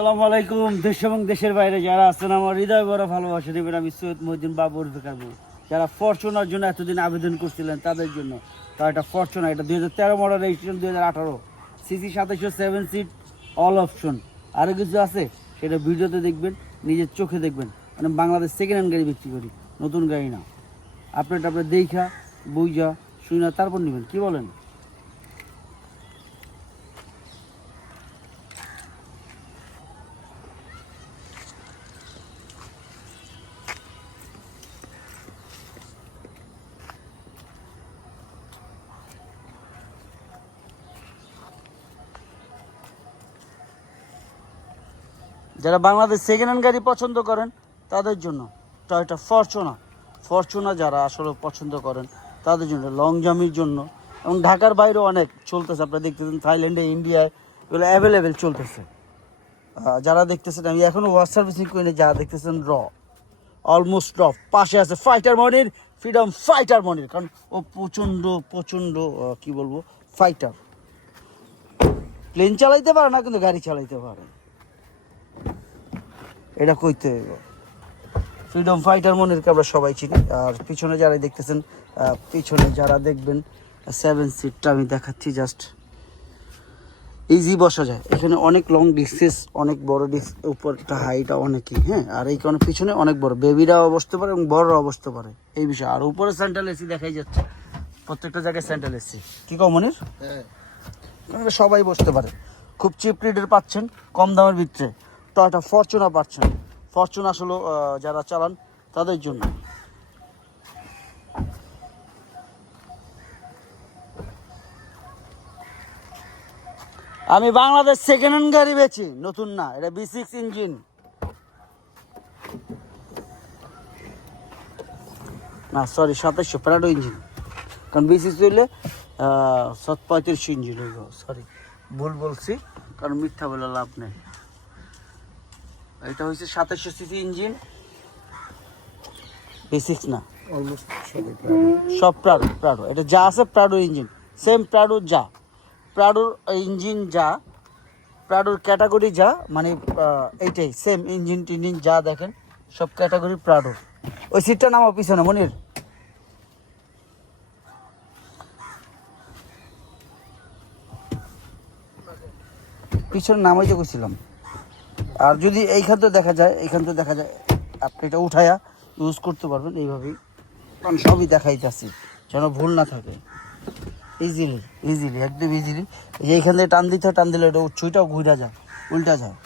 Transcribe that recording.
আসসালামু আলাইকুম। দেশ এবং দেশের বাইরে যারা আছেন আমার হৃদয় বড় ভালোবাসা দেবেন। আমি সৈয়দ মহিউদ্দিন বাবুর বেকারবু। যারা ফরচুনার জন্য এতদিন আবেদন করছিলেন তাদের জন্য এটা ফরচুনার, এটা 2013 model, registration 2018, CC 2700, 7 seat, all option. আরও কিছু আছে সেটা ভিডিওতে দেখবেন, নিজের চোখে দেখবেন। মানে বাংলাদেশ সেকেন্ড হ্যান্ড গাড়ি বিক্রি করি, নতুন গাড়ি না। আপনার দেখা বুঝা শুনে তারপর নেবেন, কি বলেন? যারা বাংলাদেশ সেকেন্ড হ্যান্ড গাড়ি পছন্দ করেন তাদের জন্য টয়োটা ফরচুনা যারা আসলে পছন্দ করেন তাদের জন্য, লং জার্নির জন্য। এবং ঢাকার বাইরেও অনেক চলতেছে, আপনারা দেখতেছেন থাইল্যান্ডে, ইন্ডিয়ায় এগুলো অ্যাভেলেবেল চলতেছে। যারা দেখতেছেন, আমি এখনও ওয়াশ সার্ভিসিং করিনি, যারা দেখতেছেন অলমোস্ট র। পাশে আছে ফাইটার মনির, ফ্রিডম ফাইটার মনির, কারণ ও প্রচণ্ড কি বলবো, ফাইটার। প্লেন চালাইতে পারে না কিন্তু গাড়ি চালাইতে পারে, এটা কইতে হইব। ফ্রিডম ফাইটার মনিরকে আমরা সবাই চিনি। আর পিছনে যারা দেখতেছেন, পিছনে যারা দেখবেন 7 সিটটা আমি দেখাচ্ছি, জাস্ট ইজি বসা যায়। এখানে অনেক লং ডিস্টেন্স, অনেক বড় উপরটা হাইটা অনেকই, হ্যাঁ। আর এই কারণে পিছনে অনেক বড়, বেবিরাও বসতে পারে এবং বড়রাও বসতে পারে, এই বিষয়। আর উপরে সেন্ট্রাল এসি দেখাই যাচ্ছে, প্রত্যেকটা জায়গায় সেন্ট্রাল এসি। কি কম মনির? হ্যাঁ, সবাই বসতে পারে। খুব চিপ রেটের পাচ্ছেন, কম দামের ভিতরে টয়োটা ফরচুনা পাচ্ছেন। ফরচুন আসলে যারা চালান তাদের জন্য। আমি বাংলাদেশ সেকেন্ড হ্যান্ড গাড়ি বেচি, নতুন না। এটা V6 ইঞ্জিন, না সরি 2700 প্রাডো ইঞ্জিন, কারণ V6 হইলে 3500 ইঞ্জিন হইব। সরি, ভুল বলছি, কারণ মিথ্যা বলে লাভ নেই। এটা হচ্ছে 2700 সিসি ইঞ্জিন, V6 না। অলমোস্ট সব প্রাডো। এটা যা আছে প্রাডো ইঞ্জিন, সেম প্রাডো যা, প্রাডোর ইঞ্জিন যা, প্রাডোর ক্যাটাগরি যা, মানে এইটাই সেম ইঞ্জিন টিঞ্জিন যা দেখেন সব ক্যাটাগরি প্রাডোর। ওই সিটটা নামাও পিছনে মনির। পিছনে নামাইতে গেছিলাম। আর যদি এইখান থেকে দেখা যায়, আপনি এটা উঠায়া ইউজ করতে পারবেন এইভাবেই, কারণ সবই দেখাই যাচ্ছি যেন ভুল না থাকে। ইজিলি একদম ইজিলি। এইখান থেকে টান দিলে এটা ছুঁইটাও ঘুরে যায়, উল্টা যায়।